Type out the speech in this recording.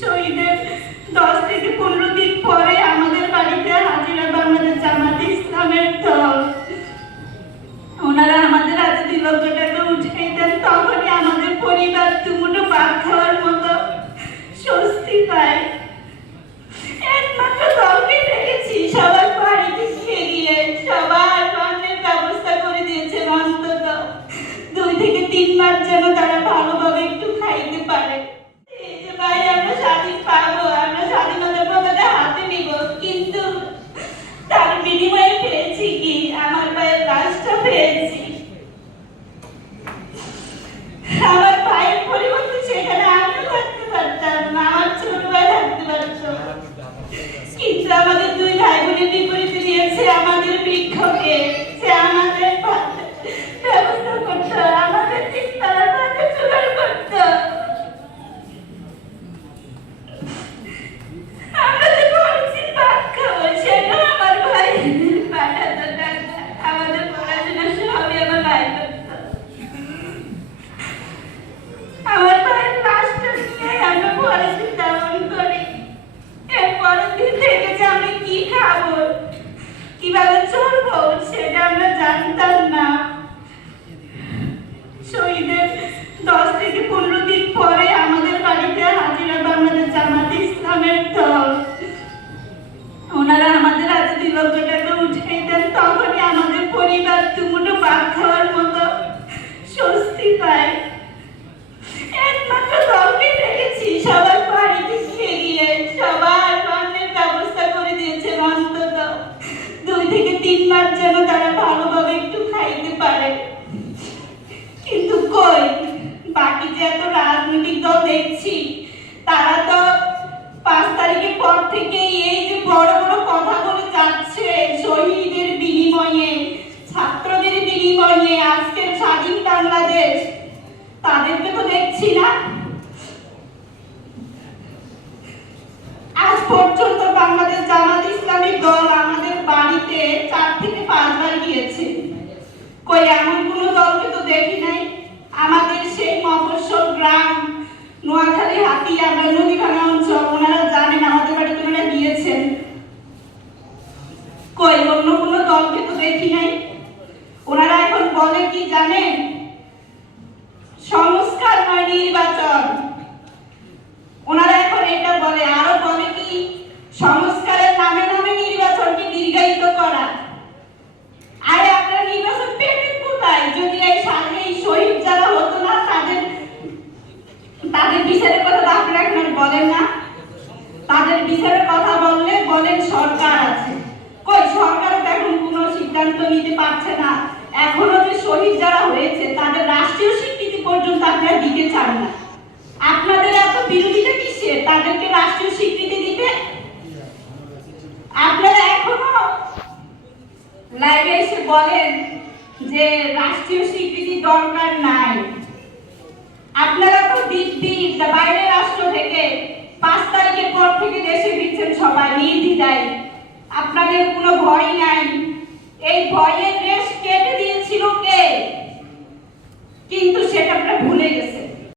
শহীদের দশ থেকে পনেরো দিন পরে আমাদের বাড়িতে হাজিরা বাংলাদেশ জামাত ইসলামের দল। ওনারা আমাদের হাতে দুই লক্ষ দেন, তখনই আমাদের পরিবার দুমুটো ভাত খাওয়ার মতো স্বস্তি পায়। একমাত্র দলকে দেখেছি, সবার বাড়িতে সবার পানের ব্যবস্থা করে দিয়েছে অন্তত। দুই থেকে তিন যেন তারা ভালোভাবে একটু খাইতে পারে এই যে ভাই আমরা স্বাধীন পাবো আমরা স্বাধীনতার পতাকা হাতে নিব কিন্তু তার বিনিময়ে পেয়েছি কি আমার ভাইয়ের লাশটা পেয়েছি আমার ভাইয়ের পরিবর্তে সেখানে আমিও থাকতে পারতাম আমার ছোট ভাই থাকতে পারতো কিন্তু আমাদের দুই ভাই দিয়েছে আমাদের বৃক্ষকে সে আমাদের ব্যবস্থা করতো আমাদের তিনতলার ভাতে জোগাড় করতো আমরা যে বলছি ভাত খাব সেটা আমার ভাই পাঠাতো টাকা আমাদের পড়াশোনা সবই আমার ভাই করতো আমার ভাইয়ের লাশটা নিয়ে আমরা পরে চিন্তাভাবনা করি এর পরের দিন থেকে যে আমরা কি খাব কীভাবে চলবো সেটা আমরা যেন তারা ভালোভাবে একটু খাইতে পারে। কিন্তু কই, বাকি যে এত রাজনৈতিক দল দেখছি, তারা তো পাঁচ তারিখের পর থেকে এই যে বড় বড় কথা বলে যাচ্ছে শহীদের বিনিময়ে, ছাত্রদের বিনিময়ে আজকের স্বাধীন বাংলাদেশ। তাদেরকে তো দেখছি না আজ পর্যন্ত বাংলাদেশ জামাত ইসলামী দল আমাদের বাড়িতে চার থেকে পাঁচবার গিয়েছে কই, এমন কোনো দলকে তো দেখি নাই। আমাদের সেই মফস্বল গ্রাম, নোয়াখালী হাতি আমরা ভাঙা অঞ্চল, ওনারা জানেন আমাদের বাড়িতে ওনারা গিয়েছেন। কই, অন্য কোনো দলকে তো দেখি নাই। ওনারা এখন বলে কি জানেন? সংস্কার নয়, নির্বাচন। ওনারা এখন এটা বলে, আরও বলে কি সংস্কারের নামে নামে নির্বাচনকে দীর্ঘায়িত করা আরে আপনারা নির্বাচন পেতেন কোথায় যদি এই সামনে এই শহীদ যারা হতো না তাদের তাদের বিচারের কথা তো আপনারা এখন আর বলেন না তাদের বিচারের কথা বললে বলেন সরকার আছে। কই সরকারও তো এখন কোনো সিদ্ধান্ত নিতে পারছে না। এখনও যে শহীদ যারা হয়েছে, তাদের রাষ্ট্রীয় স্বীকৃতি পর্যন্ত আপনারা দিতে চান না। আপনাদের এত বিরোধিতা কিসের? তাদেরকে রাষ্ট্রীয় স্বীকৃতি দিতে? আপনারা এখনও লাইভে এসে বলেন যে রাষ্ট্রীয় স্বীকৃতি দরকার নাই। আপনারা তো দিব্যি বাইরের রাষ্ট্র থেকে পাঁচ তারিখের পর থেকে দেশে ফিরছেন সবাই নির্দ্বিধায় আপনাদের কোনো ভয় নাই। এই ভয়ের রেশ কেটে দিয়েছিল কে? কিন্তু সেটা আপনারা ভুলে গেছে।